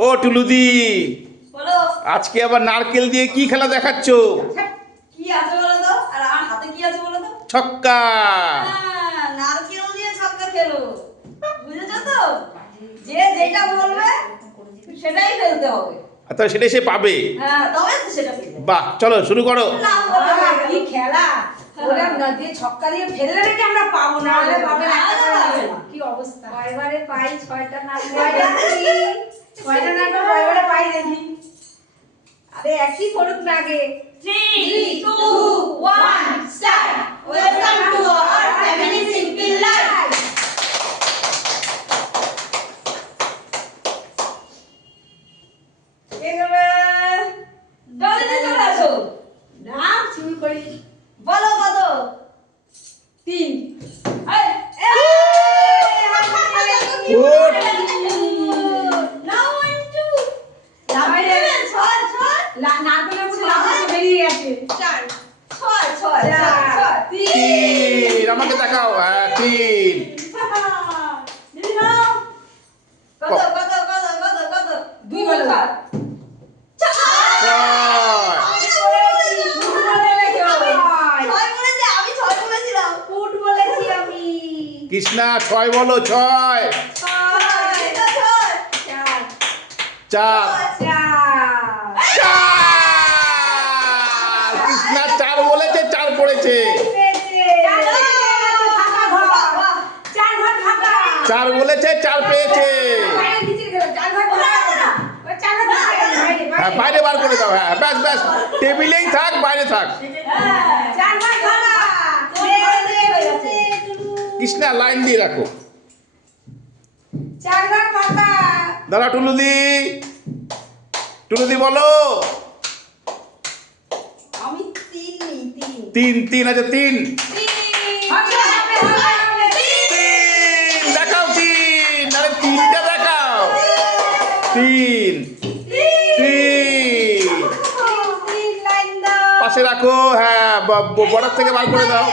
ও টুলুদি আজকে আবার নারকেল দিয়ে কি খেলা দেখাচ্ছ? কি আছে বলো তো? আর আমার হাতে কি আছে বলো তো? ছক্কা। হ্যাঁ, নারকেল দিয়ে ছক্কা খেলো। বুঝেছ তো? যে যেটা বলবে সেটাই ফেলতে হবে। তো সেটাই সে পাবে। হ্যাঁ তবে সেটা বাহ চলো শুরু করো। না বলবে বাবা, না। কি খেলা? দিয়ে ছক্কা দিয়ে ফেললে নাকি আমরা পাবো? না হলে পাবে না। কি অবস্থা? কয়বারে পাই ছয়টা না ছয়টা না তো কয়বারে পাই দেখি। আরে একই করুক লাগে। Three, two, one, start. Welcome to our family simple life. এবারে ডলিতে চলে আসো না শুরু করি। বলো কত তিন এই, এই, Good. Now one, two. লাফাই লাফিয়ে রে। ছয়, ছয়, লা- নারকেলের মধ্যে লাফাতে বেরিয়ে গেছে চার, ছয়, ছয়, চার, ছয়, ছয়, তিন আমাকে দেখাও হ্যাঁ তিন দিদি নাও। কত, কত, কত, কত, কত? দুই বলো। ছয়। ছয়। ছয় আমি তো বলেছি। ফুট বলে রেখো। ছয় বলেছি, আমি ছয় বলেছিলাম। ফুট বলেছি আমি কৃষ্ণা ছয় বলো, ছয়। চার। চার। কৃষ্ণা চার বলেছে, চার পড়েছে। চার বলেছে, চার পেয়েছে। হ্যাঁ বাইরে। বার করে দাও হ্যাঁ ব্যাস ব্যাস। টেবিলেই থাক, বাইরে থাক চার ঘর ফাঁকা। পেয়েছে কৃষ্ণা লাইন দিয়ে রাখো। দাদা টুলুদি। টুলুদি বলো। তিন তিন। আছে তিন। দেখাও তিন। আরে তিনটা দেখাও। তিন। পাশে রাখো হ্যাঁ বর্ডার থেকে বার করে দাও।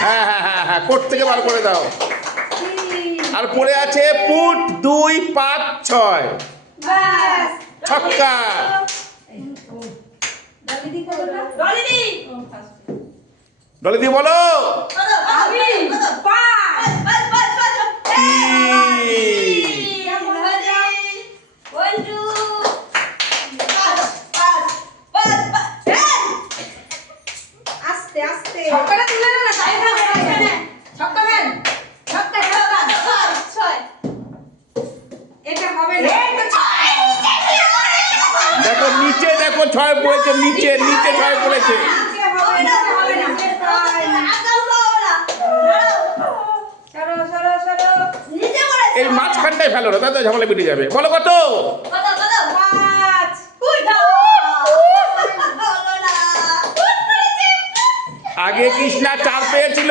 হ্যাঁ। হ্যাঁ হ্যাঁ হ্যাঁ হ্যাঁ কোট থেকে বার করে দাও আর পড়ে আছে পুট দুই পাঁচ ছয় ছক্কা ডলিদি। বলো। তিন One, two. পাঁচ, পাঁচ, পাঁচ, পাঁচ। এই! আস্তে আস্তে ছক্কাটা তুলে নাও না, তাই না, তাই না। ছক্কা দেন। ছক্কা, ছক্কা। ছয়, ছয়। এটা হবে না। দেখো নিচে দেখো ছয় পড়েছে, নিচে নিচে ছয় পড়েছে। এই মাঝখানটায় ফেলো না তাতে ঝামেলা মিটে যাবে বলো কত। আগে কৃষ্ণা চার পেয়েছিল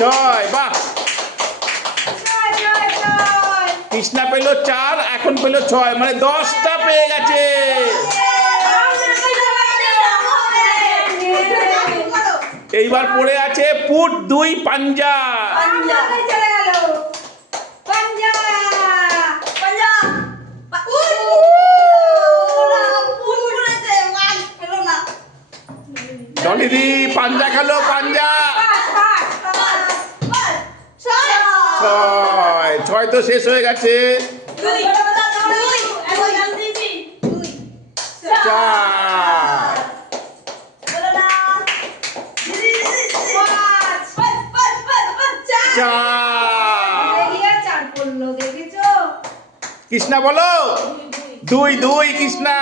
ছয় বাহ। কৃষ্ণা পেল চার এখন পেল ছয় মানে দশটা পেয়ে গেছে। এইবার পড়ে আছে পুট দুই পাঞ্জা। জলিদি পাঞ্জা খেলো। তো শেষ হয়ে গেছে। কৃষ্ণা বলো। দুই দুই কৃষ্ণা।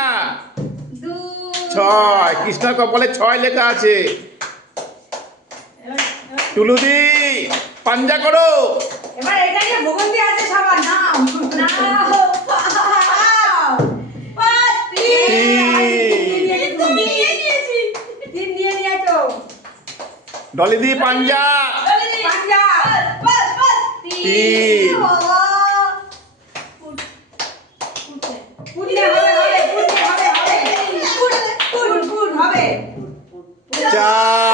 ছয় কৃষ্ণার কপালে ছয় লেখা আছে। টুলুদি পাঞ্জা করো। সুগন্ধি আছে সবার নাও নাও ডলি দি পাঞ্জা পাঞ্জা তিন চার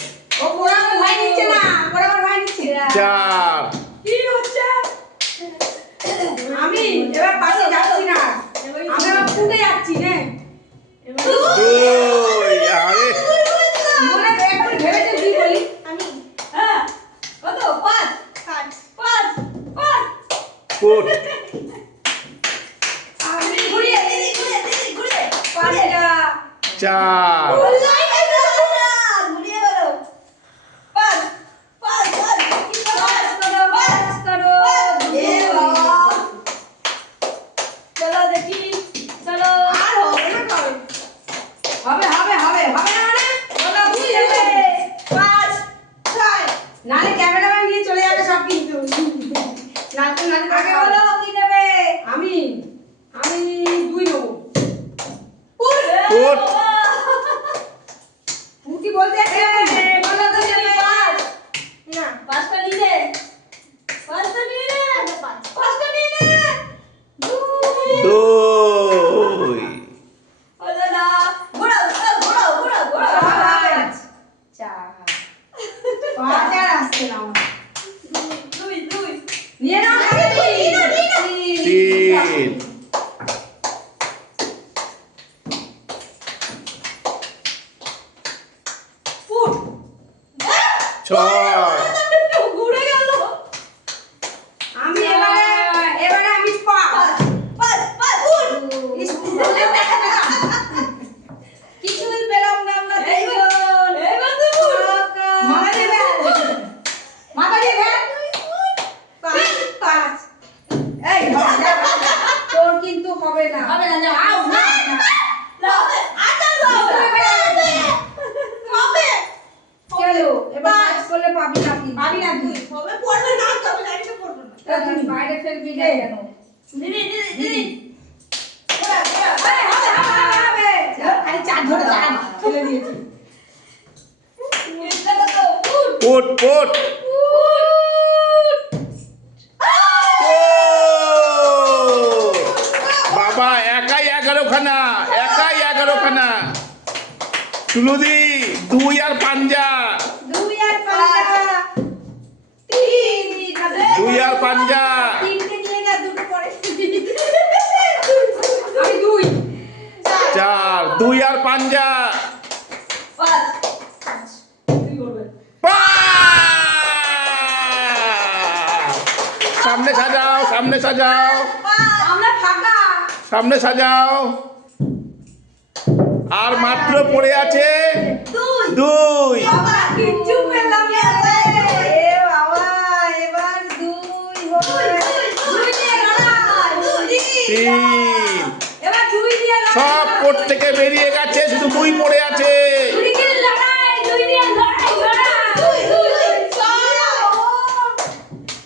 Gut. 자. চল আমি এবারে আমি পাস পাস কিছুই পেলাম না আমরা দেখুন এই বন্ধু বাইরে ফেলবি না কেন? বাবা একাই এগারোখানা একাই এগারোখানা। চুলুদি দুই আর পাঞ্জা। আর পাঞ্জা। চার দুই আর পাঞ্জা। সামনে সাজাও সামনে সাজাও। সামনে সাজাও। আর মাত্র পড়ে আছে দুই।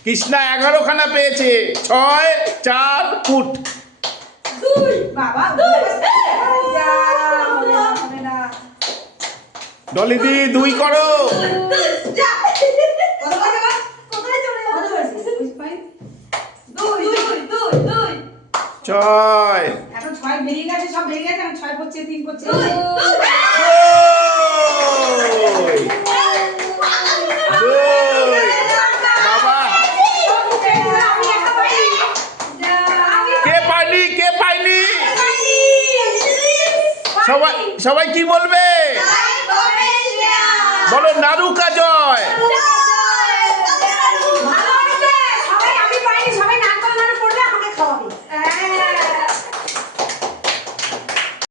কৃষ্ণা এগারো খানা পেয়েছে। ছয় চার ফুট ডলিদি দুই করো। ছয়। এখন ছয় বেরিয়ে গেছে সব বেরিয়ে গেছে ছয় পড়ছে তিন পড়ছে পাইনি কে পাইনি? সবাই সবাই কি বলবে? বলো নারুকা জয়।